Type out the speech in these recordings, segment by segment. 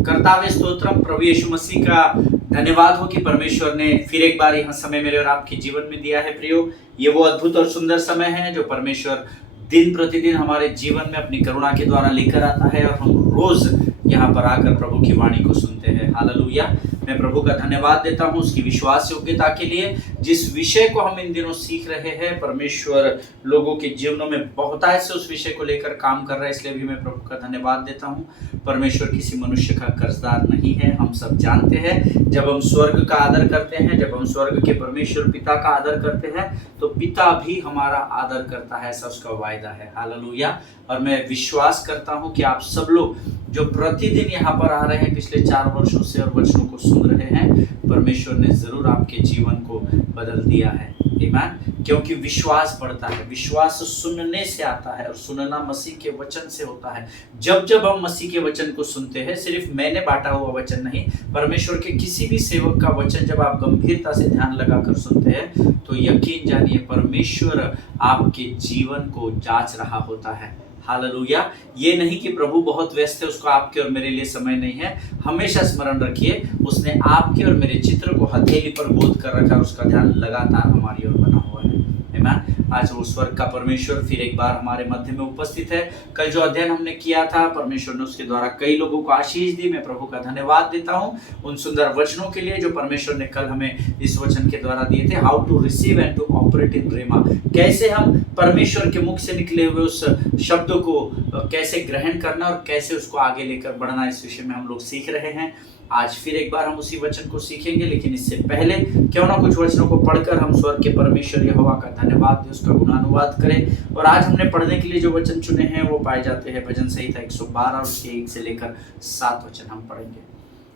करतावे स्तोत्रम। प्रभु यीशु मसीह का धन्यवाद हो कि परमेश्वर ने फिर एक बार यह समय मेरे और आपके जीवन में दिया है। प्रियो, ये वो अद्भुत और सुंदर समय है जो परमेश्वर दिन प्रतिदिन हमारे जीवन में अपनी करुणा के द्वारा लेकर आता है और हम रोज यहाँ पर आकर प्रभु की वाणी को सुनते हैं। हालेलुया। मैं प्रभु का धन्यवाद देता हूँ उसकी विश्वास योग्यता के लिए। जिस विषय को हम इन दिनों सीख रहे हैं, परमेश्वर लोगों के जीवनों में बहुतायत से उस विषय को लेकर काम कर रहा है, इसलिए भी मैं प्रभु का धन्यवाद देता हूँ। परमेश्वर किसी मनुष्य का कर्जदार नहीं है, हम सब जानते हैं। जब हम स्वर्ग का आदर करते हैं, जब हम स्वर्ग के परमेश्वर पिता का आदर करते हैं, तो पिता भी हमारा आदर करता है, ऐसा उसका वायदा है। हालेलुया। और मैं विश्वास करता हूँ कि आप सब लोग जो प्रतिदिन यहाँ पर आ रहे हैं पिछले 4 वर्षों से और वचनों को सुन रहे हैं, परमेश्वर ने जरूर आपके जीवन को बदल दिया है। आमीन। क्योंकि विश्वास बढ़ता है, विश्वास सुनने से आता है और सुनना मसीह के वचन से होता है। जब जब हम मसीह के वचन को सुनते हैं, सिर्फ मैंने बांटा हुआ वचन नहीं, परमेश्वर के किसी भी सेवक का वचन जब आप गंभीरता से ध्यान लगाकर सुनते हैं, तो यकीन जानिए परमेश्वर आपके जीवन को जांच रहा होता है। हालेलुया। ये नहीं कि प्रभु बहुत व्यस्त है, उसको आपके और मेरे लिए समय नहीं है। हमेशा स्मरण रखिए, उसने आपके और मेरे चित्र को हथेली पर गोद कर रखा है, उसका ध्यान लगातार हमारी ओर बना हुआ है। आमीन। आज वो स्वर्ग का परमेश्वर फिर एक बार हमारे मध्य में उपस्थित है। कल जो अध्ययन हमने किया था, परमेश्वर ने उसके द्वारा कई लोगों को आशीष दी। मैं प्रभु का धन्यवाद देता हूँ उन सुंदर वचनों के लिए जो परमेश्वर ने कल हमें इस वचन के द्वारा दिए थे। How to receive and to operate in rhema, कैसे हम परमेश्वर के मुख से निकले हुए उस शब्द को कैसे ग्रहण करना और कैसे उसको आगे लेकर बढ़ना, इस विषय में हम लोग सीख रहे हैं। आज फिर एक बार हम उसी वचन को सीखेंगे, लेकिन इससे पहले क्यों ना कुछ वचनों को पढ़कर हम स्वर्ग के परमेश्वर यहोवा का धन्यवाद दें, उसका गुणानुवाद करें। और आज हमने पढ़ने के लिए जो वचन चुने हैं वो पाए जाते हैं भजन संहिता 112 और उसके 1 से लेकर 7 वचन हम पढ़ेंगे।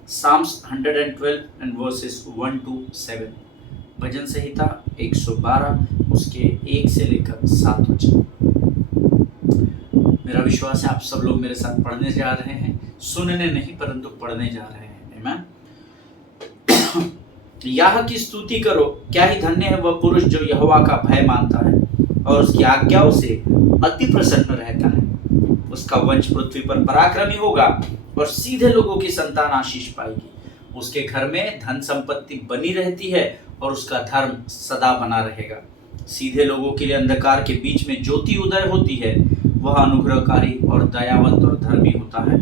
Psalms 112 and verses 1 to 7, भजन संहिता 112 उसके 1 से लेकर 7 वचन। मेरा विश्वास है आप सब लोग मेरे साथ पढ़ने जा रहे हैं, सुनने नहीं परंतु पढ़ने जा रहे हैं। आमीन। याह की स्तुति करो, क्या ही धन्य है वह पुरुष जो यहोवा का भय मानता है और उसकी आज्ञाओं से अति प्रसन्न रहता है। उसका वंश पृथ्वी पर पराक्रमी होगा और सीधे लोगों की संतान आशीष पाएगी। उसके घर में धन संपत्ति बनी रहती है और उसका धर्म सदा बना रहेगा। सीधे लोगों के लिए अंधकार के बीच में ज्योति उदय होती है। वह अनुग्रहकारी और दयावंत और धर्मी होता है।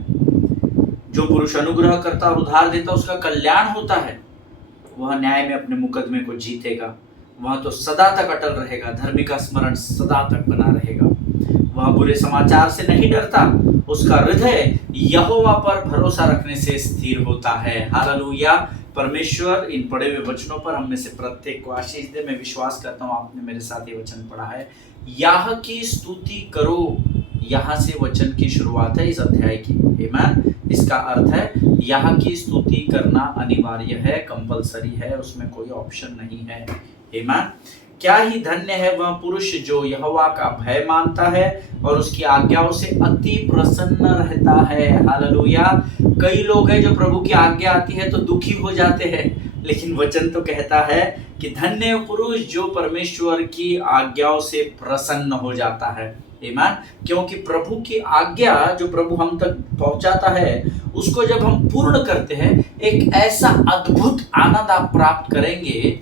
जो पुरुष अनुग्रह करता और उधार देता उसका कल्याण होता है। वह न्याय में अपने मुकदमे को जीतेगा। वह तो सदा तक अटल रहेगा, धर्मी का स्मरण सदा तक बना रहेगा। वह बुरे समाचार से नहीं डरता, उसका हृदय यहोवा पर भरोसा रखने से स्थिर होता है। हालेलुया। परमेश्वर इन पढ़े हुए वचनों पर हम में से प्रत्येक को आशीष दे। मैं विश्वास करता हूँ आपने मेरे साथ ये वचन पढ़ा है। याह की स्तुति करो, यहाँ से वचन की शुरुआत है इस अध्याय की। आमीन। इसका अर्थ है यहाँ की स्तुति करना अनिवार्य है, कंपलसरी है, उसमें कोई ऑप्शन नहीं है। आमीन। क्या ही धन्य है वह पुरुष जो यहोवा का भय मानता है और उसकी आज्ञाओं से अति प्रसन्न रहता है। हालेलुया। कई लोग हैं जो प्रभु की आज्ञा आती है तो दुखी हो जाते हैं, लेकिन वचन तो कहता है कि धन्य पुरुष जो परमेश्वर की आज्ञाओं से प्रसन्न हो जाता है। आमीन। क्योंकि प्रभु की आज्ञा जो प्रभु हम तक पहुंचाता है, उसको जब हम पूर्ण करते हैं, एक ऐसा अद्भुत आनंद आप प्राप्त करेंगे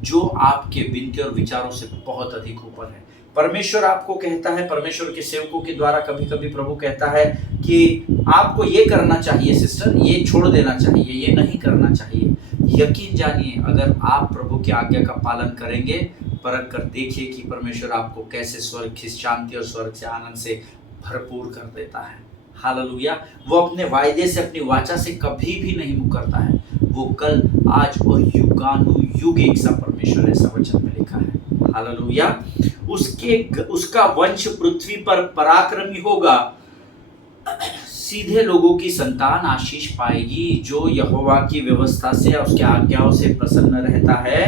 जो आपके विनती और विचारों से बहुत अधिक ऊपर है। परमेश्वर आपको कहता है, परमेश्वर के सेवकों के द्वारा कभी कभी प्रभु कहता है कि आपको ये करना चाहिए सिस्टर, ये छोड़ देना चाहिए, ये नहीं करना चाहिए। यकीन जानिए अगर आप प्रभु की आज्ञा का पालन करेंगे, परख कर देखिए कि परमेश्वर आपको कैसे स्वर्ग की शांति और स्वर्ग से आनंद से भरपूर कर देता है। हालेलुया। वो अपने वायदे से, अपनी वाचा से कभी भी नहीं मुकरता है। वो कल, आज और युगानुयुग एक सा परमेश्वर, ऐसा वचन में लिखा है। हालेलुया। उसका वंश पृथ्वी पर पराक्रमी होगा, सीधे लोगों की संतान आशीष पाएगी। जो यहोवा की व्यवस्था से और उसके आज्ञाओं से प्रसन्न रहता है,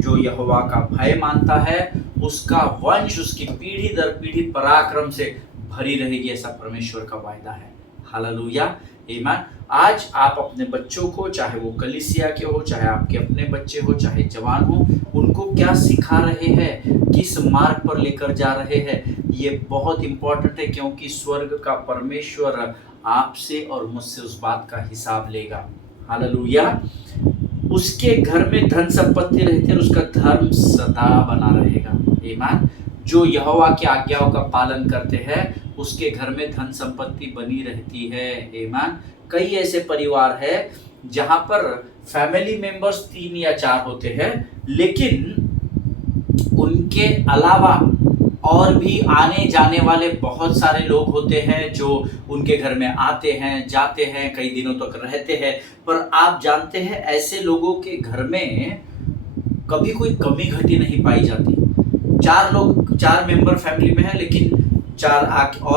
जो यहोवा का भय मानता है, उसका वंश, उसकी पीढ़ी दर पीढ़ी पराक्रम से भरी रहेगी, ऐसा परमेश्वर का वायदा है। हालेलुया। आमीन। आज आप अपने बच्चों को, चाहे वो कलीसिया के हो, चाहे आपके अपने बच्चे हो, चाहे जवान हो, उनको क्या सिखा रहे हैं, किस मार्ग पर लेकर जा रहे हैं, ये बहुत इंपॉर्टेंट है। क्योंकि स्वर्ग का परमेश्वर आपसे और मुझसे उस बात का हिसाब लेगा। हालेलुया। उसके घर में धन संपत्ति रहती है और उसका धर्म सदा बना रहेगा। ईमान। जो यहोवा की आज्ञाओं का पालन करते हैं उसके घर में धन संपत्ति बनी रहती है। ईमान। कई ऐसे परिवार है जहां पर फैमिली मेंबर्स 3 या 4 होते हैं, लेकिन उनके अलावा और भी आने जाने वाले बहुत सारे लोग होते हैं जो उनके घर में आते हैं, जाते हैं, कई दिनों तक रहते हैं। पर आप जानते हैं ऐसे लोगों के घर में कभी कोई कमी घटी नहीं पाई जाती। 4 मेंबर फैमिली में है, लेकिन 4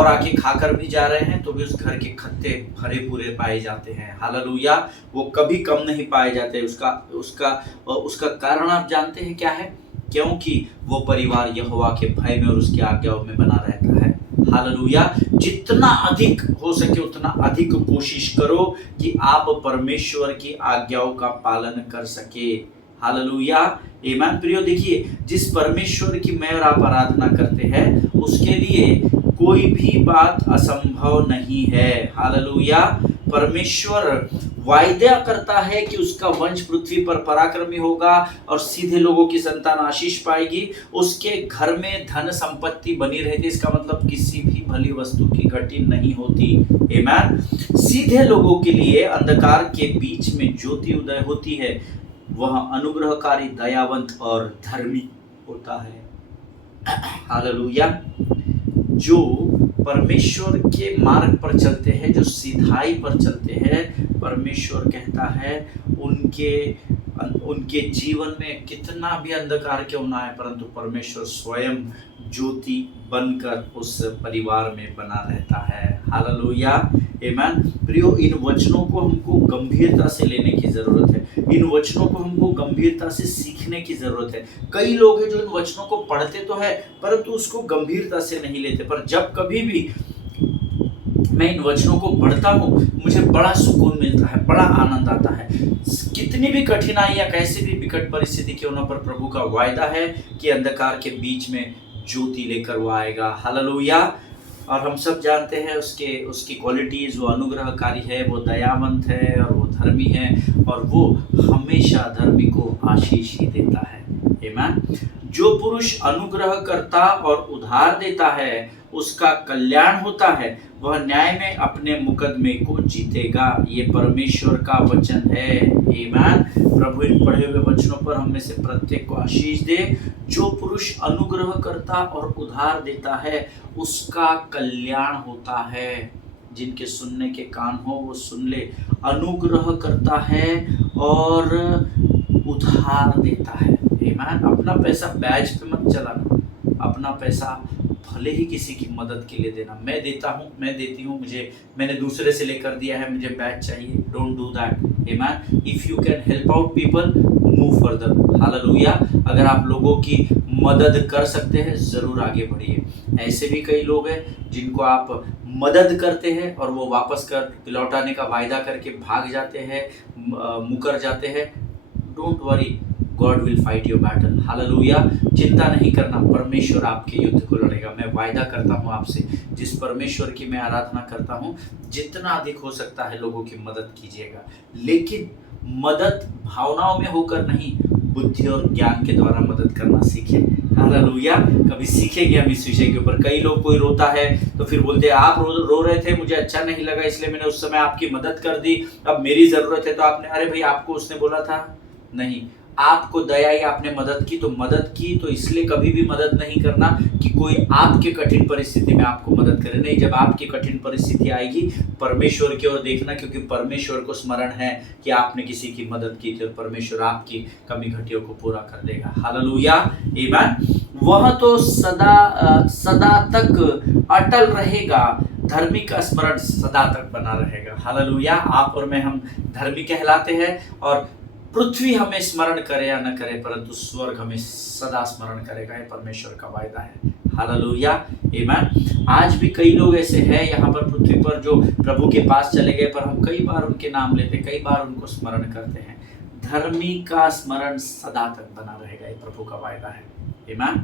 आके खाकर भी जा रहे हैं तो भी उस घर के खत्ते भरे पूरे पाए जाते हैं। हालेलुया। वो कभी कम नहीं पाए जाते। उसका कारण आप जानते हैं क्या है? क्योंकि वो परिवार यहोवा के भय में और उसकी आज्ञाओं में बना रहता है। हालेलुया। जितना अधिक हो सके उतना अधिक कोशिश करो कि आप परमेश्वर की आज्ञाओं का पालन कर सके। हालेलुया। ईमान। प्रियो, देखिए, जिस परमेश्वर की मैं और आप आराधना करते हैं उसके लिए कोई भी बात असंभव नहीं है। हालेलुया। परमेश्वर वायदा करता है कि उसका वंश पृथ्वी पर पराक्रमी होगा और सीधे लोगों की संतान आशीष पाएगी। उसके घर में धन संपत्ति बनी रहती। इसका मतलब किसी भी भली वस्तु की घटी नहीं होती। आमीन। सीधे लोगों के लिए अंधकार के बीच में ज्योति उदय होती है। वह अनुग्रहकारी, दयावंत और धर्मी होता है। हालेलुया। जो परमेश्वर के मार्ग पर चलते हैं, जो सिधाई पर चलते हैं, परमेश्वर कहता है उनके जीवन में कितना भी अंधकार क्यों ना आए, परंतु परमेश्वर स्वयं ज्योति बनकर उस परिवार में बना रहता है। हालेलुया। आमीन। प्रियो, इन वचनों को हमको गंभीरता से लेने की जरूरत है। इन वचनों को हमको गंभीरता से सीखने की जरूरत है। कई लोग हैं जो इन वचनों को पढ़ते तो है परंतु उसको गंभीरता से नहीं लेते। पर जब कभी भी मैं इन वचनों को पढ़ता हूँ मुझे बड़ा सुकून मिलता है, बड़ा आनंद आता है। कितनी भी कठिनाई या कैसी भी विकट परिस्थिति क्यों न, पर प्रभु का वायदा है कि अंधकार के बीच में ज्योति लेकर वो आएगा। हालेलुया। और हम सब जानते हैं उसकी क्वालिटीज, वो अनुग्रहकारी है, वो दयावंत है और वो धर्मी है और वो हमेशा धर्मी को आशीष ही देता है। आमीन। जो पुरुष अनुग्रह करता और उधार देता है उसका कल्याण होता है। वह न्याय में अपने मुकदमे को जीतेगा। ये परमेश्वर का वचन है। आमीन। प्रभु इन पढ़े हुए वचनों पर हम में से प्रत्येक को आशीष दे। जो पुरुष अनुग्रह करता और उधार देता है उसका कल्याण होता है। जिनके सुनने के कान हो वो सुन ले। अनुग्रह करता है और उधार देता है। आमीन। अपना पैसा ब्याज पे मत चलाना। अपना पैसा भले ही किसी की मदद के लिए देना। मैं देता हूँ, मैं देती हूँ, मैंने दूसरे से लेकर दिया है, मुझे बैच चाहिए। Don't do that. आमीन। If you can help out people, move further. हालेलुया। अगर आप लोगों की मदद कर सकते हैं जरूर आगे बढ़िए। ऐसे भी कई लोग हैं जिनको आप मदद करते हैं और वो वापस कर लौटाने का वायदा करके भाग जाते हैं, मुकर जाते हैं। Don't worry, God will fight your battle. Hallelujah. चिंता नहीं करना, परमेश्वर आपके युद्ध को लड़ेगा। मैं वायदा करता हूँ आपसे, जिस परमेश्वर की मैं आराधना करता हूँ, जितना अधिक हो सकता है लोगों की मदद कीजिएगा। लेकिन मदद भावनाओं में होकर नहीं, बुद्धि और ज्ञान के द्वारा मदद करना सीखे। हालेलुया। कभी सीखेंगे हम इस विषय के ऊपर। कई लोग, कोई रोता है तो फिर बोलते हैं आप रो रहे थे, मुझे अच्छा नहीं लगा इसलिए मैंने उस समय आपकी मदद कर दी, अब मेरी जरूरत है तो आपने, अरे भाई आपको उसने बोला था नहीं, आपको दया आई, आपने मदद की तो इसलिए कभी भी मदद नहीं करना कि कोई आपके कठिन परिस्थिति में आपको मदद करे। नहीं, जब आपकी कठिन परिस्थिति आएगी परमेश्वर की ओर देखना, क्योंकि परमेश्वर को स्मरण है कि आपने किसी की मदद की थी और परमेश्वर आपकी कमी घटियों को पूरा कर देगा। हालेलुया। आमीन। वह तो सदा तक अटल रहेगा, धर्मी का स्मरण सदा तक बना रहेगा। हालेलुया। आप और मैं, हम धर्मी कहलाते हैं और पृथ्वी हमें स्मरण करे या न करे परंतु स्वर्ग हमें सदा स्मरण करेगा। ये परमेश्वर का वायदा है। हालेलुया। आमीन। आज भी कई लोग ऐसे हैं यहाँ पर पृथ्वी पर जो प्रभु के पास चले गए, पर हम कई बार उनके नाम लेते, कई बार उनको स्मरण करते हैं। धर्मी का स्मरण सदा तक बना रहेगा, ये प्रभु का वायदा है। आमीन।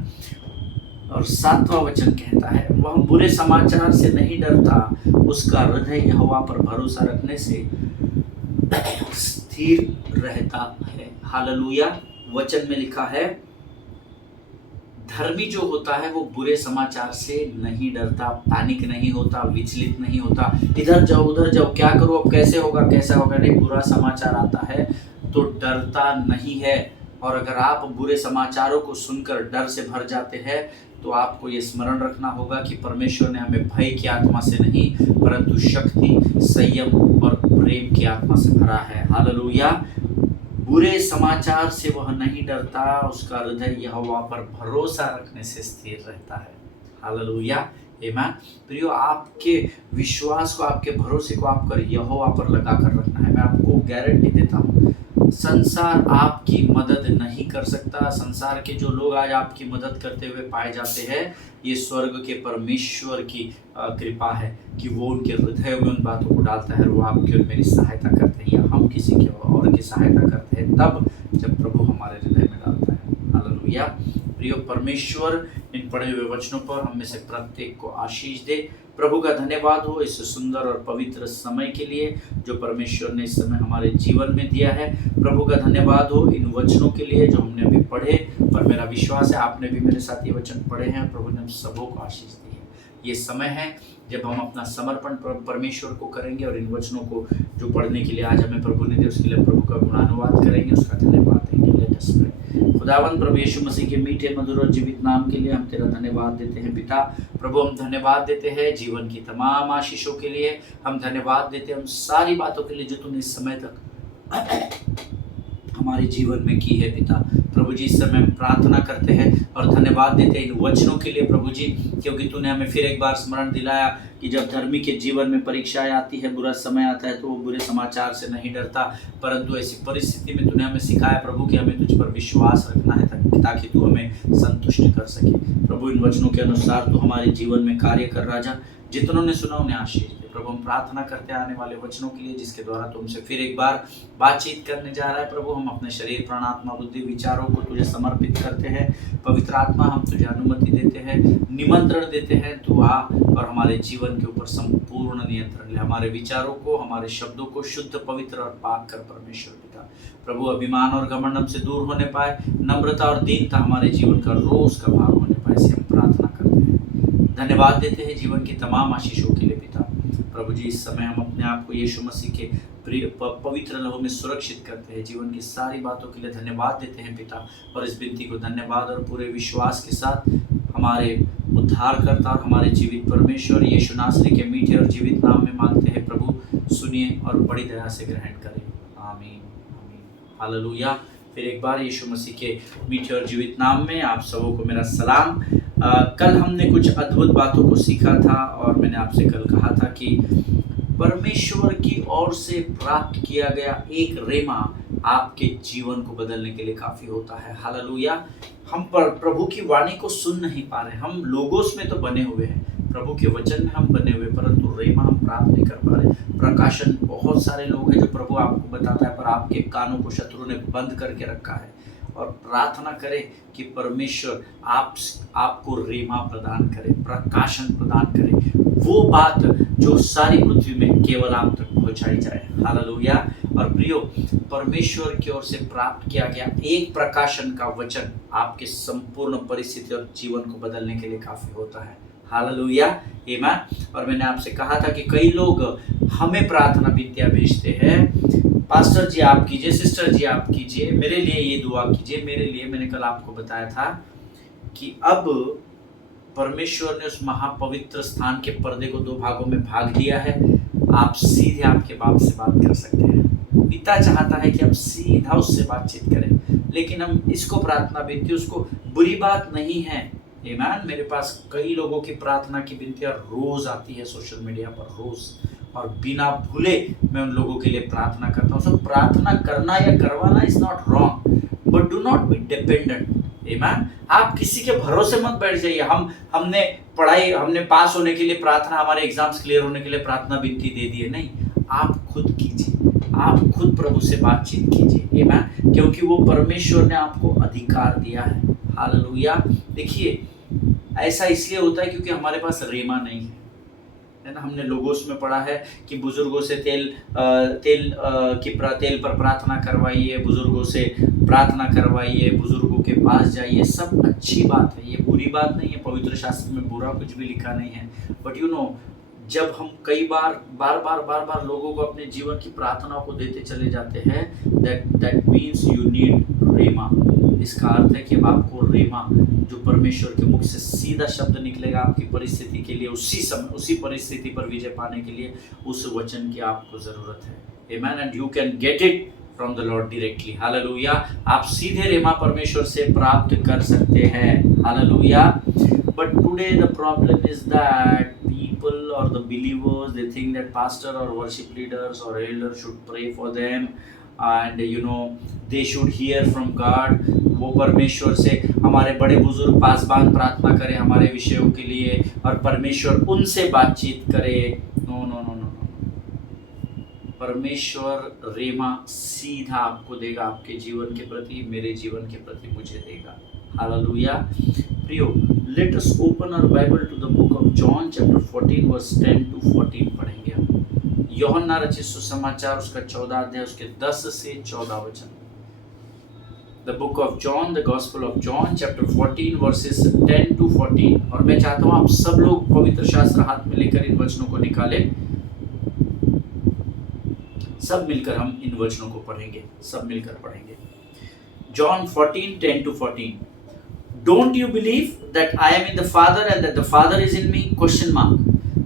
और 7वां वचन कहता है, वह बुरे समाचार से नहीं डरता, उसका हृदय यहोवा पर भरोसा रखने से स्थिर रहता है। हालेलुया। वचन में लिखा है, धर्मी जो होता है वो बुरे समाचार से नहीं डरता, पैनिक नहीं होता, विचलित नहीं होता, इधर जाओ उधर जाओ, क्या करो, अब कैसे होगा कैसा होगा, नहीं, बुरा समाचार आता है तो डरता नहीं है। और अगर आप बुरे समाचारों को सुनकर डर से भर जाते हैं तो आपको ये स्मरण रखना होगा कि परमेश्वर ने हमें भय की आत्मा से नहीं परंतु शक्ति, संयम और प्रेम की आत्मा से भरा है। हालेलुया। बुरे समाचार से वह नहीं डरता, उसका हृदय यहोवा पर भरोसा रखने से स्थिर रहता है। हालेलुया। आमीन। प्रियो, आपके विश्वास को, आपके भरोसे को आप कर यहोवा पर लगा कर रखना है। मैं आपको गारंटी देता हूँ, संसार आपकी मदद नहीं कर सकता। संसार के जो लोग आज आपकी मदद करते हुए पाए जाते हैं, ये स्वर्ग के परमेश्वर की कृपा है कि वो उनके हृदय में उन बातों को डालता है और वो आपकी और मेरी सहायता करते हैं, या हम किसी के और की सहायता करते हैं तब जब प्रभु हमारे हृदय में डालता है। हालेलुया। प्रियो, परमेश्वर इन पढ़े हुए वचनों पर हम में से प्रत्येक को आशीष दे। प्रभु का धन्यवाद हो इस सुंदर और पवित्र समय के लिए जो परमेश्वर ने इस समय हमारे जीवन में दिया है। प्रभु का धन्यवाद हो इन वचनों के लिए जो हमने अभी पढ़े, और मेरा विश्वास है आपने भी मेरे साथ ये वचन पढ़े हैं। प्रभु ने हम सबों को आशीष दी है। ये समय है जब हम अपना समर्पण परमेश्वर को करेंगे और इन वचनों को जो पढ़ने के लिए आज हमें प्रभु ने दिया उसके लिए प्रभु का गुणानुवाद करेंगे, उसका धन्यवाद देंगे। Let us pray. खुदावंद प्रभु यीशु मसीह के मीठे, मधुर और जीवित नाम के लिए हम तेरा धन्यवाद देते हैं पिता। प्रभु, हम धन्यवाद देते हैं जीवन की तमाम आशीषों के लिए, हम धन्यवाद देते हैं उन सारी बातों के लिए जो तूने इस समय तक हमारे जीवन में की है पिता। प्रभु जी, इस समय हम प्रार्थना करते हैं और धन्यवाद देते हैं इन वचनों के लिए प्रभु जी, क्योंकि तूने हमें फिर एक बार स्मरण दिलाया कि जब धर्मी के जीवन में परीक्षाएं आती है, बुरा समय आता है, तो वो बुरे समाचार से नहीं डरता, परंतु ऐसी परिस्थिति में तूने हमें सिखाया प्रभु कि हमें तुझ पर विश्वास रखना है ताकि तू हमें संतुष्ट कर सके। प्रभु, इन वचनों के अनुसार तू हमारे जीवन में कार्य कर राजा। जितनों ने सुना उन्हें आशीष दे। प्रभु, हम प्रार्थना करते हैं आने वाले वचनों के लिए जिसके द्वारा तुमसे फिर एक बार बातचीत करने जा रहा है। प्रभु, हम अपने शरीर, प्राण, आत्मा, बुद्धि, विचारों को तुझे समर्पित करते हैं। पवित्र आत्मा, हम तुझे अनुमति देते हैं, निमंत्रण देते हैं, तू आ और हमारे जीवन के ऊपर संपूर्ण नियंत्रण ले। हमारे विचारों को, हमारे शब्दों को शुद्ध, पवित्र और पाक कर परमेश्वर पिता। प्रभु, अभिमान और घमंड हमसे दूर होने पाए, नम्रता और दीनता हमारे जीवन का रोज का भाग होने पाए, ऐसे हम प्रार्थना करते हैं। धन्यवाद देते हैं जीवन की तमाम आशीषों के लिए पिता। प्रभु जी, इस समय हम अपने आप को यीशु मसीह के प्रिय पवित्र लहू में सुरक्षित करते हैं। जीवन की सारी बातों के लिए धन्यवाद देते हैं पिता, और इस विनती को धन्यवाद और पूरे विश्वास के साथ हमारे उद्धारकर्ता और हमारे जीवित परमेश्वर यीशु नासरी के मीठे और जीवित नाम में मांगते हैं। प्रभु, सुनिए और बड़ी दया से ग्रहण करें। आमीन, आमीन। हालेलुया। फिर एक बार यीशु मसीह के मीठे और जीवित नाम में आप सबों को मेरा सलाम। कल हमने कुछ अद्भुत बातों को सीखा था और मैंने आपसे कल कहा था कि परमेश्वर की ओर से प्राप्त किया गया एक रेमा आपके जीवन को बदलने के लिए काफी होता है। हालेलुया। हम प्रभु की वाणी को सुन नहीं पा रहे, हम लोगोस में तो बने हुए हैं, प्रभु के वचन में हम बने हुए, परंतु रेमा हम प्राप्त नहीं कर पा रहे। प्रकाशन, बहुत सारे लोग हैं जो प्रभु आपको बताता है पर आपके कानों को शत्रु ने बंद करके रखा है। और प्रार्थना करें कि परमेश्वर आपको रेमा प्रदान करे, प्रकाशन प्रदान करे, वो बात जो सारी पृथ्वी में केवल आप तक पहुंचाई जाए। हालेलुया। और प्रियो, परमेश्वर की ओर से प्राप्त किया गया एक प्रकाशन का वचन आपके संपूर्ण परिस्थिति और जीवन को बदलने के लिए काफी होता है। हालेलुया, आमीन। और मैंने आपसे कहा था कि कई लोग हमें प्रार्थना विनतियां भेजते हैं, पास्टर जी आप कीजिए, सिस्टर जी आप कीजिए, मेरे लिए ये दुआ कीजिए, मेरे लिए। मैंने कल आपको बताया था कि अब परमेश्वर ने उस महापवित्र स्थान के पर्दे को दो भागों में भाग दिया है। आप सीधे आपके बाप से बात कर सकते हैं। पिता चाहता है कि हम सीधा उससे बातचीत करें, लेकिन हम इसको प्रार्थना विनती, उसको बुरी बात नहीं है। आमीन। मेरे पास कई लोगों की प्रार्थना की विनतियां रोज आती है सोशल मीडिया पर, रोज, और बिना भूले मैं उन लोगों के लिए प्रार्थना करता हूँ। सब प्रार्थना करना या करवाना is not wrong, but do not be dependent. आमीन। आप किसी के भरोसे मत बैठ जाइए। हमने पास होने के लिए प्रार्थना, हमारे एग्जाम्स क्लियर होने के लिए प्रार्थना विनती दे दी है, नहीं। आप खुद कीजिए, आप खुद प्रभु से बातचीत कीजिए। आमीन। क्योंकि वो परमेश्वर ने आपको अधिकार दिया है। हालेलुया। देखिए, ऐसा इसलिए होता है क्योंकि हमारे पास रेमा नहीं है ना। हमने लोगोस में पढ़ा है कि बुजुर्गों से तेल पर प्रार्थना करवाइए, बुजुर्गों से प्रार्थना करवाइए, बुजुर्गों के पास जाइए। सब अच्छी बात है, ये बुरी बात नहीं है, पवित्र शास्त्र में बुरा कुछ भी लिखा नहीं है। बट जब हम कई बार लोगों को अपने जीवन की प्रार्थनाओं को देते चले जाते हैं, दैट मीन्स यू नीड रेमा। इसका अर्थ है कि अब आपको रेमा, जो परमेश्वर के मुख से सीधा शब्द निकलेगा आपकी परिस्थिति के लिए, उसी समय उसी परिस्थिति पर विजय पाने के लिए, उस वचन की आपको जरूरत है। आमेन। And you can get it from the Lord directly. हालेलुया। आप सीधे रेमा परमेश्वर से प्राप्त कर सकते हैं। हालेलुया। But today the problem is that people or the believers, they think that pastor or worship leaders or elders should pray for them and they should hear from God। वो परमेश्वर से, हमारे बड़े बुजुर्ग पासबान प्रार्थना करें हमारे विषयों के लिए और परमेश्वर उनसे बातचीत करे। No no no no no. परमेश्वर रेमा सीधा आपको देगा, आपके जीवन के प्रति, मेरे जीवन के प्रति मुझे देगा। हालेलुया। प्रियो, let us open our Bible to the book of John chapter 14 verse 10 to 14 पढ़ेंगे हम। यूहन्ना रचित सुसमाचार उसका 14 अध्याय उसके 10 से 14 वचन। The book of John, the gospel of John chapter 14 versus 10 to 14। और मैं चाहता हूं आप सब लोग पवित्र शास्त्र हाथ में लेकर इन वचनों को निकालें। सब मिलकर हम इन वचनों को पढ़ेंगे, सब मिलकर पढ़ेंगे। John 14 10 to 14। Don't you believe that I am in the Father and that the Father is in me? Question mark.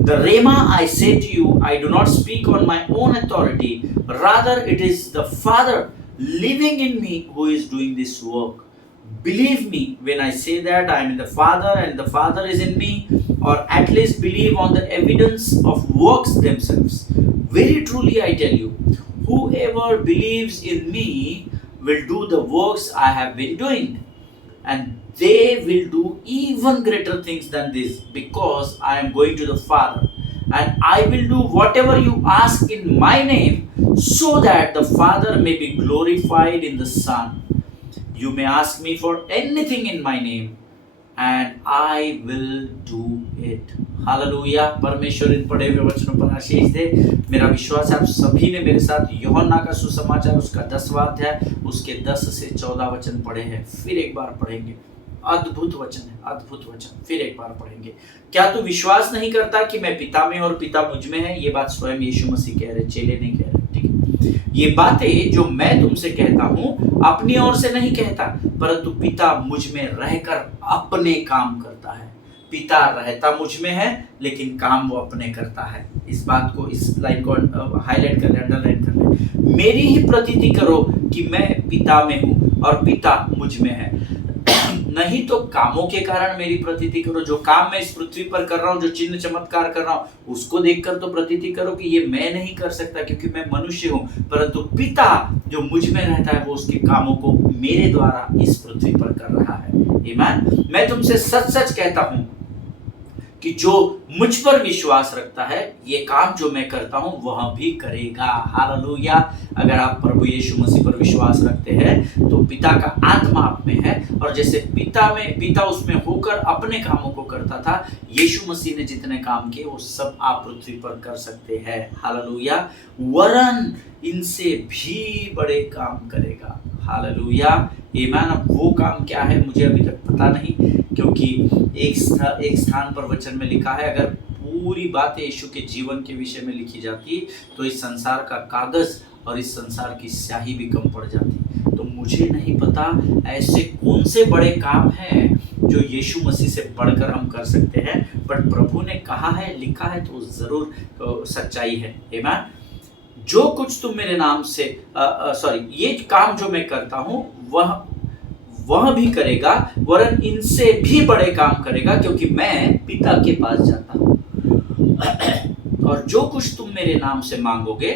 The Rhema I say to you, I do not speak on my own authority. Rather, it is the Father living in me who is doing this work. Believe me when I say that I am in the Father and the Father is in me, or at least believe on the evidence of works themselves. Very truly I tell you, whoever believes in me will do the works I have been doing, and they will do even greater things than this, because I am going to the Father, and I will do whatever you ask in my name, so that the Father may be glorified in the Son. You may ask me for anything in my name, and I will do it. Hallelujah. परमेश्वर इन पढ़े हुए वचनों पर आशीष दे। मेरा विश्वास है आप सभी ने मेरे साथ यूहन्ना का सुसमाचार उसका 10वां अध्याय उसके 10 से 14 वचन पढ़े हैं। फिर एक बार पढ़ेंगे। अद्भुत वचन है, अद्भुत वचन। फिर एक बार पढ़ेंगे। क्या तू विश्वास नहीं करता कि मैं पिता में और पिता मुझ में है? ये बात स्वयं यीशु मसीह कह रहे, चेले नहीं कह रहे। ठीक है। ये बातें जो मैं तुमसे कहता हूँ अपनी ओर से नहीं कहता, परंतु पिता मुझ में रहकर अपने काम करता है। पिता रहता मुझ में है, लेकिन काम वो अपने करता है। इस बात को, इस लाइन को हाईलाइट कर ले, अंडरलाइन कर ले। मेरी ही प्रतीति करो कि मैं पिता में हूँ और पिता मुझ में है। नहीं तो कामों के कारण मेरी प्रतीति करो। जो काम मैं इस पृथ्वी पर कर रहा हूँ, जो चिन्ह चमत्कार कर रहा हूँ, उसको देखकर तो प्रतीति करो कि ये मैं नहीं कर सकता क्योंकि मैं मनुष्य हूँ, परंतु पिता जो मुझ में रहता है वो उसके कामों को मेरे द्वारा इस पृथ्वी पर कर रहा है। आमीन। मैं तुमसे सच सच कहता हूँ कि जो मुझ पर विश्वास रखता है, ये काम जो मैं करता हूं वह भी करेगा। हालेलुया। अगर आप प्रभु यीशु मसीह पर विश्वास रखते हैं तो पिता का आत्मा आप में है, और जैसे पिता उसमें होकर अपने कामों को करता था, यीशु मसीह ने जितने काम किए वो सब आप पृथ्वी पर कर सकते हैं। हालेलुया। वरन इनसे भी बड़े काम करेगा। हालेलुया। आमीन। अब वो काम क्या है मुझे अभी तक पता नहीं, क्योंकि एक स्थान पर वचन में लिखा है, अगर पूरी बातें यीशु के जीवन के विषय में लिखी जाती तो इस संसार का कागज और इस संसार की स्याही भी कम पड़ जाती। तो मुझे नहीं पता ऐसे कौन से बड़े काम हैं जो यीशु मसीह से बढ़कर हम कर सकते हैं, बट प्रभु ने कहा है, लिखा है, तो जरूर सच्चाई है। आमीन। जो कुछ तुम मेरे नाम से ये काम जो मैं करता हूँ वह भी करेगा, वरन इनसे भी बड़े काम करेगा, क्योंकि मैं पिता के पास जाता हूँ। और जो कुछ तुम मेरे नाम से मांगोगे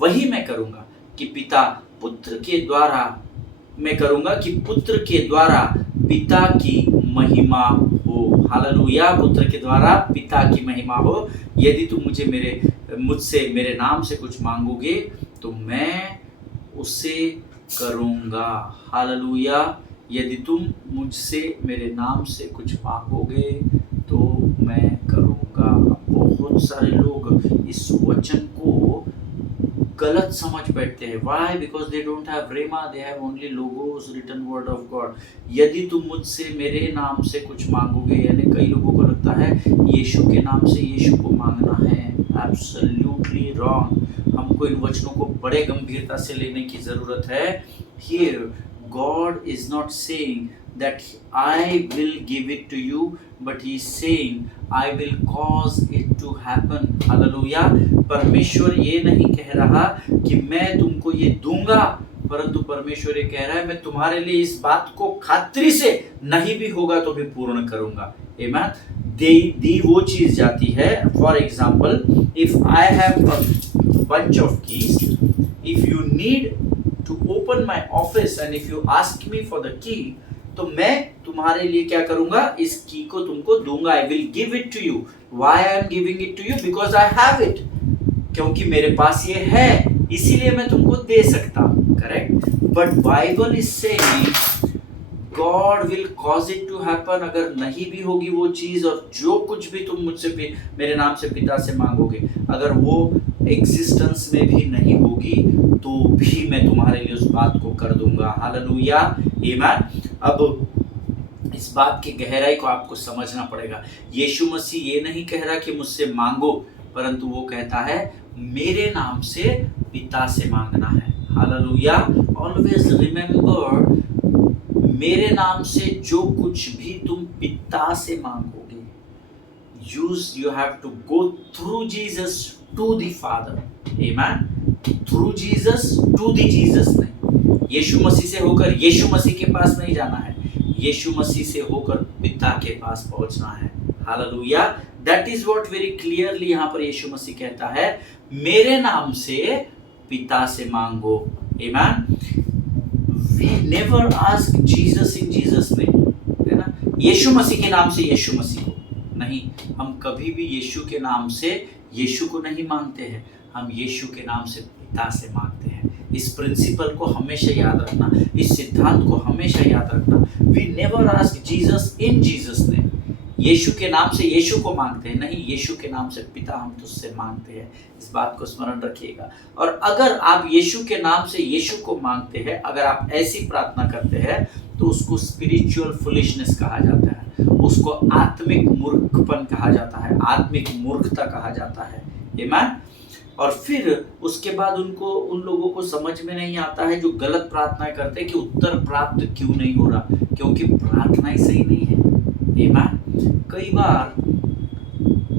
वही मैं करूँगा कि पुत्र के द्वारा पिता की महिमा हो। हालेलुया। पुत्र के द्वारा पिता की महिमा हो। यदि तुम मुझसे मेरे नाम से कुछ मांगोगे तो मैं उसे करूँगा। हालेलुया। यदि तुम मुझसे मेरे नाम से कुछ मांगोगे तो मैं करूँगा। बहुत सारे लोग इस वचन को गलत समझ बैठते हैं। Why? Because they don't have rhema, they have only logos, written word of God. यदि तुम मुझसे मेरे नाम से कुछ मांगोगे, यानी कई लोगों को लगता है यीशु के नाम से यीशु को मांगना है। Absolutely wrong. हमको इन वचनों को बड़े गंभीरता से लेने की जरूरत है। Here God is not saying that I will give it to you, but he is saying I will cause it to happen. Hallelujah. परमेश्वर ये नहीं कह रहा कि मैं तुमको ये दूंगा, परंतु परमेश्वर ये कह रहा है मैं तुम्हारे लिए इस बात को खातिर से नहीं भी होगा तो भी पूर्ण करूंगा। Amen. दी वो चीज जाती है। For example, if I have a bunch of keys, if you need to open my office and if you ask me for the key, तो मैं तुम्हारे लिए क्या करूंगा, इस की को तुमको दूंगा। I will give it to you. Why I am giving it to you? Because I have it. क्योंकि मेरे पास ये है, इसीलिए मैं तुमको दे सकता हूँ। Correct? But Bible is saying God will cause it to happen। अगर नहीं भी होगी वो चीज, और जो कुछ भी तुम मुझसे मेरे नाम से पिता से मांगोगे, अगर वो एग्जिस्टेंस में भी नहीं होगी तो भी मैं तुम्हारे लिए उस बात को कर दूंगा। हालेलुया, आमीन। अब इस बात की गहराई को आपको समझना पड़ेगा। यीशु मसीह ये नहीं कह रहा कि मुझसे मांगो, परंतु वो कहता है मेरे नाम से पिता से मांगना है। हालेलुया। ऑलवेज रिमेंबर, मेरे नाम से जो कुछ भी तुम पिता से मांगोगे, you have to go through Jesus to the Father. Amen. Through Jesus to the Jesus नहीं, यीशु मसीह से होकर यीशु मसीह के पास नहीं जाना है, यीशु मसीह से होकर पिता के पास पहुंचना है। Hallelujah. That is what very clearly यहाँ पर यीशु मसीह कहता है, मेरे नाम से पिता से मांगो। Amen. We never ask Jesus in Jesus name, है ना? यीशु मसीह के नाम से यीशु मसीह को नहीं, हम कभी भी यीशु के नाम से यीशु को नहीं मांगते हैं, हम यीशु के नाम से पिता से मांगते हैं। इस प्रिंसिपल को हमेशा याद रखना, इस सिद्धांत को हमेशा याद रखना। We never ask Jesus in Jesus name। यीशु के नाम से यीशु को मांगते हैं, नहीं, यीशु के नाम से पिता हम तुझसे मांगते हैं। इस बात को स्मरण रखिएगा। और अगर आप यीशु के नाम से यीशु को मांगते हैं, अगर आप ऐसी प्रार्थना करते हैं, तो उसको स्पिरिचुअल फुलिशनेस कहा जाता है, उसको आत्मिक मूर्खपन कहा जाता है, आत्मिक मूर्खता कहा जाता है। आमीन। और फिर उसके बाद उन लोगों को समझ में नहीं आता है जो गलत प्रार्थना करते हैं कि उत्तर प्राप्त क्यों नहीं हो रहा, क्योंकि प्रार्थना ही सही नहीं है। आमीन। कई बार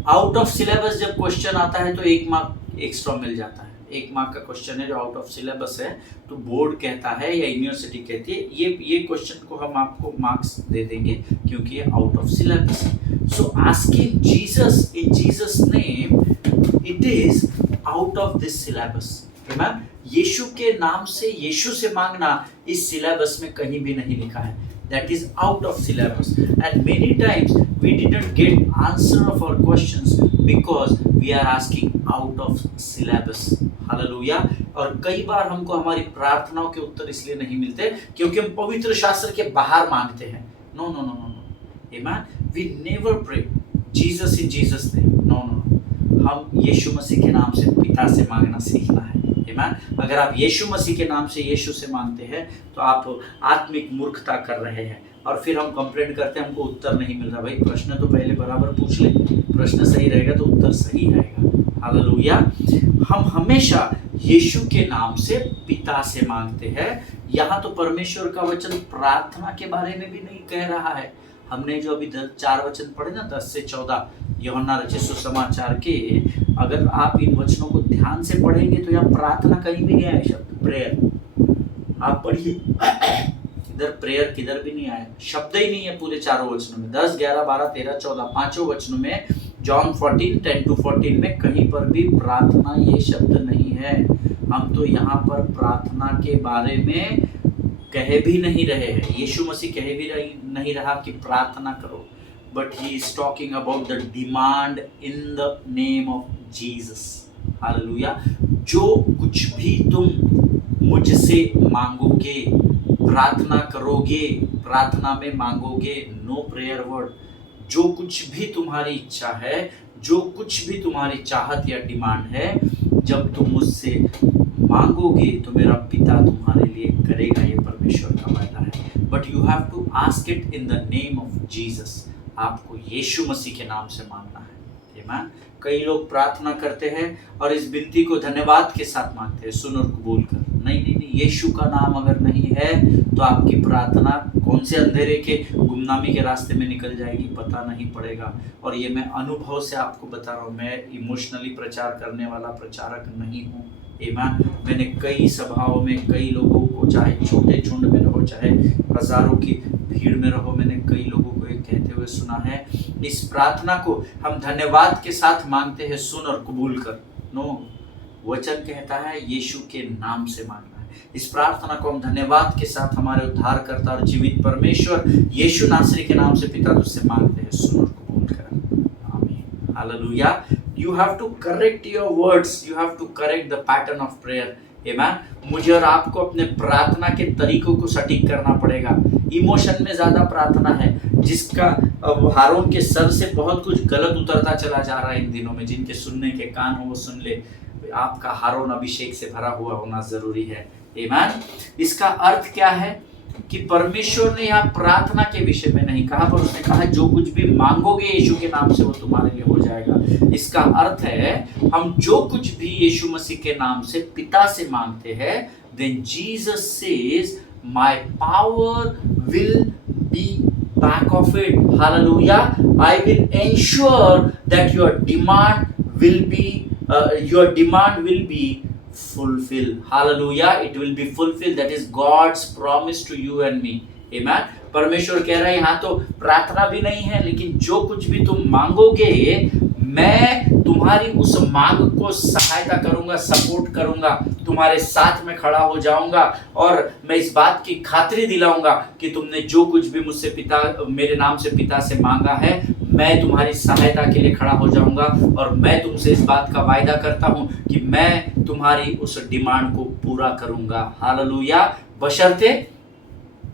आउट ऑफ सिलेबस जब क्वेश्चन आता है तो 1 मार्क एक्स्ट्रा मिल जाता है। 1 मार्क का क्वेश्चन है जो आउट ऑफ सिलेबस है, तो बोर्ड कहता है या यूनिवर्सिटी कहती है ये क्वेश्चन को हम आपको मार्क्स दे देंगे क्योंकि ये आउट ऑफ सिलेबस है। So asking Jesus in Jesus name, it is out of this syllabus. आमीन। यीशु के नाम से यीशु से मांगना इस सिलेबस में कहीं भी नहीं लिखा है। That is out of syllabus, and many times we didn't get answer of our questions because we are asking out of syllabus. Hallelujah। और कई बार हमको हमारी प्रार्थनाओं के उत्तर इसलिए नहीं मिलते क्योंकि हम पवित्र शास्त्र के बाहर मांगते हैं। No, no, no, no, no। Amen। We never pray Jesus in Jesus name। No, no, no। हम यीशु मसीह के नाम से पिता से मांगना सीखना है। अगर आप यीशु मसीह के नाम से यीशु से मांगते हैं तो आप आत्मिक मूर्खता कर रहे हैं, और फिर हम कंप्लेंट करते हैं हमको उत्तर नहीं मिल रहा। भाई प्रश्न तो पहले बराबर पूछ ले, प्रश्न सही रहेगा तो उत्तर सही आएगा। हालेलुया। हम हमेशा यीशु के नाम से पिता से मांगते हैं। यहाँ तो परमेश्वर का वचन प्रार्थना के बारे में भी नहीं कह रहा है। हमने जो अभी 4 वचन पढ़े ना, 10 से 14 यूहन्ना रचित सुसमाचार के, अगर आप इन वचनों को ध्यान से पढ़ेंगे तो यहाँ प्रार्थना कहीं भी नहीं आया शब्द प्रेयर। आप पढ़िए, इधर प्रेयर किधर भी नहीं आया, शब्द ही नहीं है पूरे 4 वचनों में। 10, 11, 12, 13, 14 5 वचनों में, जॉन 14, 10-14 में कहीं पर भी प्रार्थना ये शब्द नहीं है। हम तो यहाँ पर प्रार्थना के बारे में कहे भी नहीं रहे हैं। यीशु मसीह कहे भी नहीं रहा कि प्रार्थना करो, but he is talking about the demand in the name of Jesus। Hallelujah. जो कुछ भी तुम मुझसे मांगोगे प्रार्थना करोगे, प्रार्थना में मांगोगे, नो प्रेयर वर्ड, जो कुछ भी तुम्हारी इच्छा है, जो कुछ भी तुम्हारी चाहत या डिमांड है, जब तुम मुझसे मांगोगे तो मेरा पिता तुम्हारे लिए करेगा, ये परमेश्वर का वादा है। But you have to ask it in the name of Jesus. आपको यीशु मसीह के नाम से मांगना है। आमीन। कई लोग प्रार्थना करते हैं और इस विनती को धन्यवाद के साथ मांगते हैं, सुन और कबूल कर। नहीं नहीं नहीं, यीशु का नाम अगर नहीं है तो आपकी प्रार्थना कौन से अंधेरे के गुमनामी के रास्ते में निकल जाएगी, पता नहीं पड़ेगा। और ये मैं अनुभव से आपको बता रहा हूँ, मैं इमोशनली प्रचार करने वाला प्रचारक नहीं हूँ। आमीन। मैंने कई सभाओं में कई लोगों को, चाहे छोटे झुंड में रहो चाहे हजारों की भीड़ में रहो, मैंने कई लोगों को ये कहते हुए सुना है, इस प्रार्थना को हम धन्यवाद के साथ मांगते हैं, सुन और कबूल कर। नो, वचन कहता है यीशु के नाम से मांगना है। इस प्रार्थना को हम धन्यवाद के साथ हमारे उद्धारकर्ता और जीवित परमेश्वर यीशु नासरी के नाम से पिता तुझसे मांगते हैं, सुन और कबूल कर। आमीन। Hallelujah. You have to correct your words. You have to correct the pattern of prayer. Amen. मुझे और आपको अपने प्रार्थना के तरीकों को सटीक करना पड़ेगा। इमोशन में ज्यादा प्रार्थना है, जिसका हारून के सर से बहुत कुछ गलत उतरता चला जा रहा है इन दिनों में। जिनके सुनने के कान हो वो सुन ले। आपका हारून अभिषेक से भरा हुआ होना जरूरी है। आमीन। इसका अर्थ क्या है कि परमेश्वर ने यहाँ प्रार्थना के विषय में नहीं कहा, पर उसने कहा जो कुछ भी मांगोगे यीशु के नाम से वो तुम्हारे लिए हो जाएगा। इसका अर्थ है हम जो कुछ भी यीशु मसीह के नाम से पिता से मांगते हैं, then Jesus says my power will be back of it. Hallelujah. I will ensure that your demand will be fulfill. Hallelujah. It will be fulfilled. That is God's promise to you and me. Amen. परमेश्वर कह रहा है यहाँ तो प्रार्थना भी नहीं है, लेकिन जो कुछ भी तुम मांगोगे मैं तुम्हारी उस मांग को सहायता करूंगा, सपोर्ट करूंगा, तुम्हारे साथ में खड़ा हो जाऊंगा और मैं इस बात की खातिरी दिलाऊंगा कि तुमने जो कुछ भी मुझसे पिता, मेरे नाम से पिता से मांगा है, मैं तुम्हारी सहायता के लिए खड़ा हो जाऊंगा और मैं तुमसे इस बात का वायदा करता हूं कि मैं तुम्हारी उस डिमांड को पूरा करूंगा। हालेलुया। बशर्ते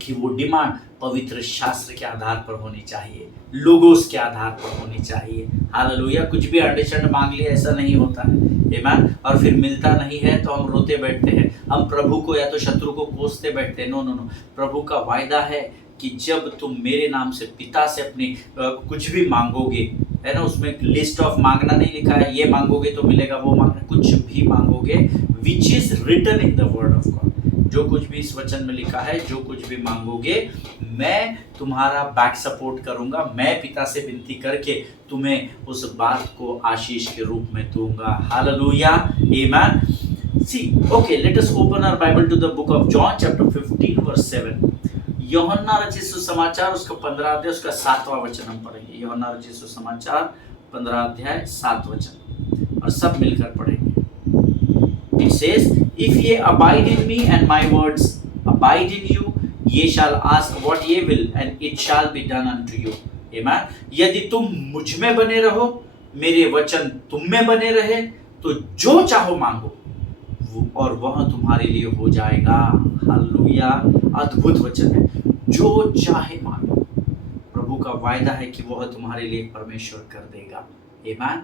कि वो डिमांड पवित्र शास्त्र के आधार पर होनी चाहिए, लोगोस के आधार पर होनी चाहिए। हालेलुया। कुछ भी अंडरस्टैंड मांग लिया ऐसा नहीं होता है। आमीन। और फिर मिलता नहीं है तो हम रोते बैठते हैं, हम प्रभु को या तो शत्रु को कोसते बैठते हैं। नो नो नो, प्रभु का वायदा है कि जब तुम मेरे नाम से पिता से अपनी कुछ भी मांगोगे, है ना, उसमें एक लिस्ट ऑफ मांगना नहीं लिखा है, ये मांगोगे तो मिलेगा, वो मांगना, कुछ भी मांगोगे which is written in the word of God, जो कुछ भी इस वचन में लिखा है, जो कुछ भी मांगोगे मैं तुम्हारा बैक सपोर्ट करूंगा, मैं पिता से विनती करके तुम्हें उस बात को आशीष के रूप में दूंगा। हालेलुया। आमीन। See, okay, let us open our Bible to the book of John chapter 15 verse 7। यूहन्ना रचित सुसमाचार उसका 15 अध्याय उसका 7वां वचन हम पढ़ेंगे। यूहन्ना रचित सुसमाचार 15 अध्याय 7 वचन, और सब मिलकर पढ़ेंगे। It says, if ye abide in me and my words abide in you, ye shall ask what ye will and it shall be done unto you. Amen. यदि तुम मुझ में बने रहो, मेरे वचन तुम में बने रहे, तो जो चाहो मांगो और वह तुम्हारे लिए हो जाएगा। हालेलुया। अद्भुत वचन है, जो चाहे मांगो। प्रभु का वायदा है कि वह तुम्हारे लिए परमेश्वर कर देगा। आमीन।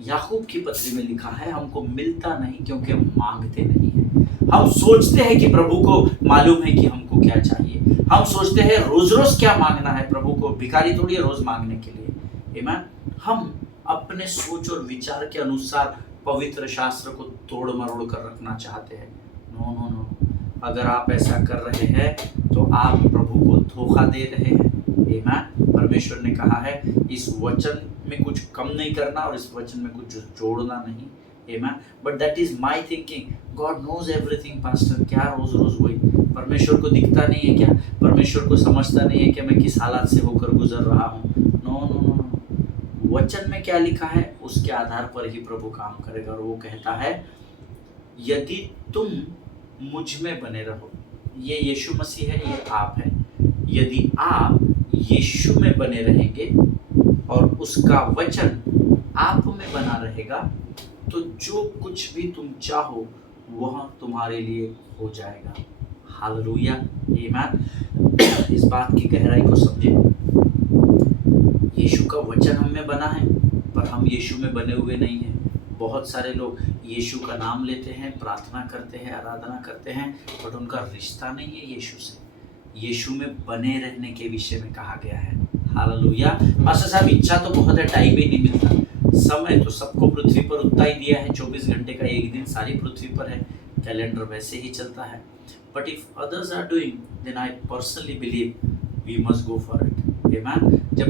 याकूब की पत्री में लिखा है हमको मिलता नहीं क्योंकि हम मांगते नहीं हैं। हम सोचते हैं कि प्रभु को मालूम है कि हमको क्या चाहिए। हम सोचते हैं रोज रोज क्या मांगना है, प्रभु को भिखारी थोड़ी है रोज मांगने के लिए। आमीन। हम अपने सोच और विचार के अनुसार पवित्र शास्त्र को तोड़ मरोड़ कर रखना चाहते हैं। नो नो नो, अगर आप ऐसा कर रहे हैं तो आप प्रभु को धोखा दे रहे हैं। आमीन। परमेश्वर ने कहा है इस वचन में कुछ कम नहीं करना और इस वचन में कुछ जोड़ना नहीं। Amen. But that is my thinking. God knows everything pastor. क्या रोज रोज वही? परमेश्वर को दिखता नहीं है क्या? परमेश्वर को समझता नहीं है कि मैं किस हालात से होकर गुजर रहा हूँ? नो नो नो नो, वचन में क्या लिखा है उसके आधार पर ही प्रभु काम करेगा। और वो कहता है यदि तुम मुझ में बने रहो, ये यीशु मसीह है, ये आप है। यदि आप यीशु में बने रहेंगे और उसका वचन आप में बना रहेगा, तो जो कुछ भी तुम चाहो वह तुम्हारे लिए हो जाएगा। हालेलुया, आमीन। इस बात की गहराई को समझे। यीशु का वचन हम में बना है, पर हम यीशु में बने हुए नहीं हैं। बहुत सारे लोग यीशु का नाम लेते हैं, प्रार्थना करते हैं, आराधना करते हैं, बट उनका रिश्ता नहीं है यीशु से। यीशु में बने रहने के विषय में कहा गया है। हालेलुया। पास्टर साहब, इच्छा तो बहुत है, टाइम ही नहीं मिलता। समय तो सबको पृथ्वी पर उतना ही दिया है, 24 घंटे का एक दिन सारी पृथ्वी पर है, कैलेंडर वैसे ही चलता है। But if others are doing, then I personally believe we must go for it. Amen. जब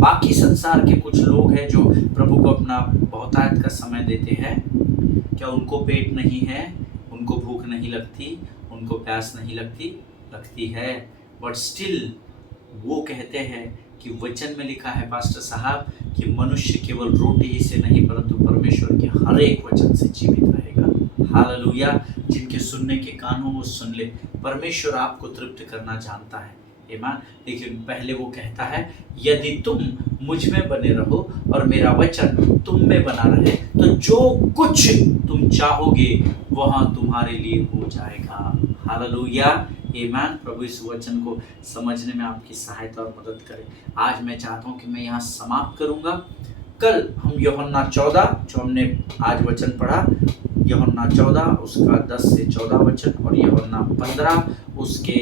बाकी संसार के कुछ लोग हैं जो प्रभु को अपना बहुतायत का समय देते हैं, क्या उनको पेट नहीं है, उनको भूख नहीं लगती, उनको प्यास नहीं लगती? लगती है, बट स्टिल वो कहते हैं कि वचन में लिखा है पास्टर साहब कि मनुष्य केवल रोटी ही से नहीं परंतु परमेश्वर के हर एक वचन से जीवित रहेगा। हालेलुया। जिनके सुनने के कान हो वो सुन ले। परमेश्वर आपको तृप्त करना जानता है, आमीन। लेकिन पहले वो कहता है, यदि तुम मुझ में बने रहो और मेरा वचन तुम में बना रहे, तो जो कुछ तुम चाहोगे वह तुम्हारे लिए हो जाएगा। हालेलुया, आमीन। प्रभु इस वचन को समझने में आपकी सहायता और मदद करे। आज मैं चाहता हूँ कि मैं यहाँ समाप्त करूँगा। कल हम यूहन्ना 14 जो हमने आज वचन पढ़ा, यूहन्ना 14 उसका 10 से 14 वचन और यूहन्ना 15 उसके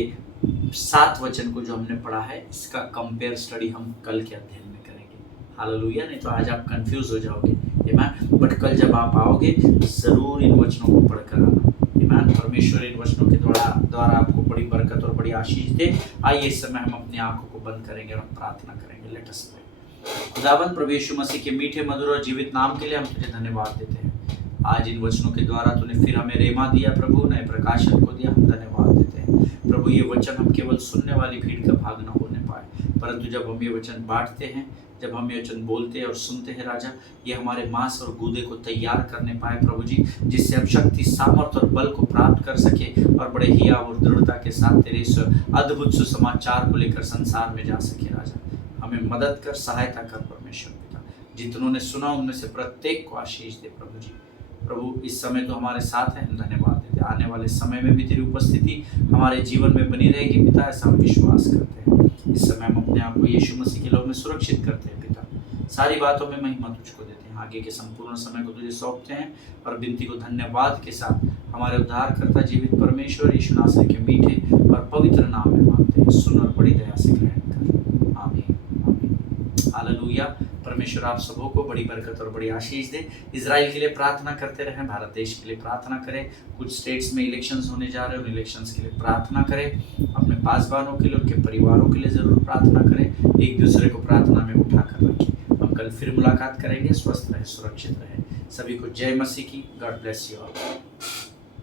7 वचन को जो हमने पढ़ा है, इसका कंपेयर स्टडी हम कल के अध्ययन में करेंगे। हालेलुया। नहीं तो आज आप कंफ्यूज हो जाओगे, आमीन। बट कल जब आप आओगे जरूर इन वचनों को पढ़कर आना, आमीन। परमेश्वर इन वचनों के द्वारा आपको बड़ी बरकत और बड़ी आशीष दे। आइए इस समय हम अपनी आंखों को बंद करेंगे और प्रार्थना करेंगे। Let us pray. खुदावंद प्रभु यीशु मसीह के मीठे मधुर और जीवित नाम के लिए हम तुझे धन्यवाद देते हैं। आज इन वचनों के द्वारा तूने फिर हमें रेमा दिया प्रभु, नए प्रकाशन को दिया, हम धन्यवाद देते हैं प्रभु। ये वचन हम केवल सुनने वाली भीड़ का भाग न होने पाए, परंतु जब हम ये वचन बांटते हैं, जब हम ये वचन बोलते हैं और सुनते हैं राजा, ये हमारे मांस और गूदे को तैयार करने पाए प्रभु जी, जिससे हम शक्ति, सामर्थ और बल को प्राप्त कर सके और बड़े हियाव और दृढ़ता के साथ तेरे इस अद्भुत सुसमाचार को लेकर संसार में जा सके राजा। हमें मदद कर, सहायता कर परमेश्वर पिता। जितनों ने सुना उनमें से प्रत्येक को आशीष दे प्रभु जी। प्रभु इस समय तो हमारे साथ है, हम धन्यवाद देते। आने वाले समय में भी तेरी उपस्थिति हमारे जीवन में बनी रहेगी पिता, ऐसा हम विश्वास करते हैं। इस समय हम अपने आप को यीशु मसीह के लोग में सुरक्षित करते हैं पिता। सारी बातों में महिमा तुझको देते हैं। आगे के संपूर्ण समय को तुझे सौंपते हैं और विनती को धन्यवाद के साथ हमारे उद्धारकर्ता जीवित परमेश्वर यीशु नासरी के मीठे और पवित्र नाम में मांगते हैं। सुन और बड़ी दया से ग्रहण कर, आमीन, आमीन। हालेलुया। परमेश्वर आप सबों को बड़ी बरकत और बड़ी आशीष दे। इजराइल के लिए प्रार्थना करते रहें, भारत देश के लिए प्रार्थना करें। कुछ स्टेट्स में इलेक्शंस होने जा रहे हैं, उन इलेक्शंस के लिए प्रार्थना करें। अपने पासवानों के लिए, उनके परिवारों के लिए जरूर प्रार्थना करें। एक दूसरे को प्रार्थना में उठा कर रखें। हम कल फिर मुलाकात करेंगे। स्वस्थ रहें, सुरक्षित रहें। सभी को जय मसीह की। God bless you all.